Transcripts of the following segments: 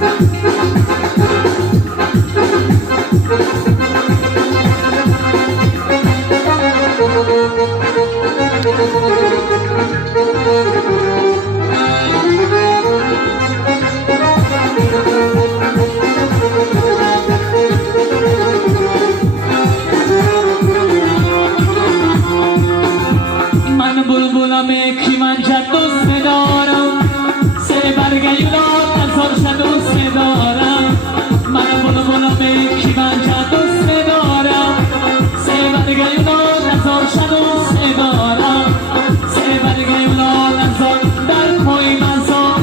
من بلبلم کی من جد دوست دارم سر برگیلا نزار شد دوست دارم من بلبلم کی من جد دوست دارم سر برگیلا نزار شد دوست دارم سر برگیلا نزار در پای مزار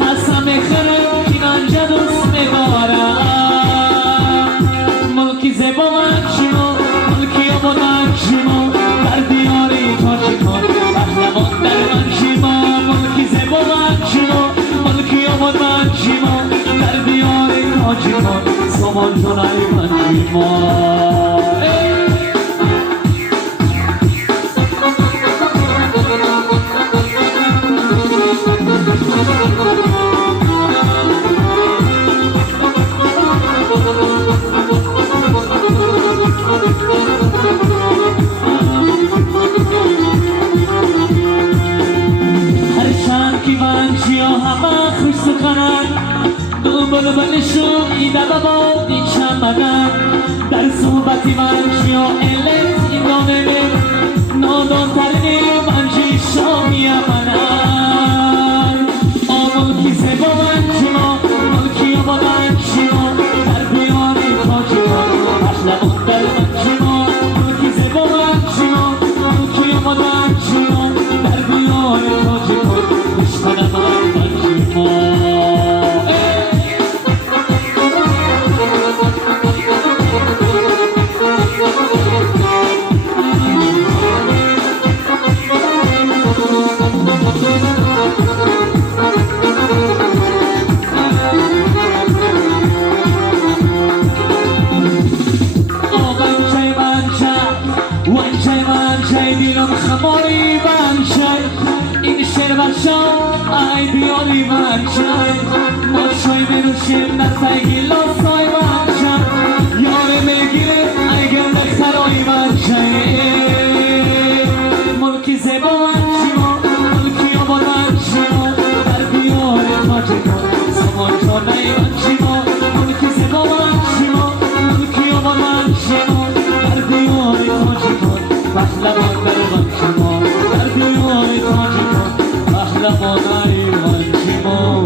قسم خرم کی من جد دوست دارم ملکی زبا من شما ملکی آباد من شما در دیاری تاجی کن پهلوان در من شما ملکی زبا من شما ملکی آباد من شما در دیاری تاجی کن سامان جانای من شما همه خوش سخنن دو بلبلشون ایده بابا دی چمنن در صحبتی من چیا علت ایدانه نادان ترینی منجی شامی منن ملکی زبا من شما ملکی آبا من شما در بیاری تاجی کن پهلوان در من شما ملکی زبا من شما ملکی آبا من شما در بیاری تاجی کن عشق من خماری بمشن این شعر بخشم ای بیاری بمشن ما شای بروشیم نسای گلاسای بمشن یاره میگیره ای گرده سرای بمشن ملکی زبا من شما ملکی آباد من شما در بیاره تاجه کن سامان جانه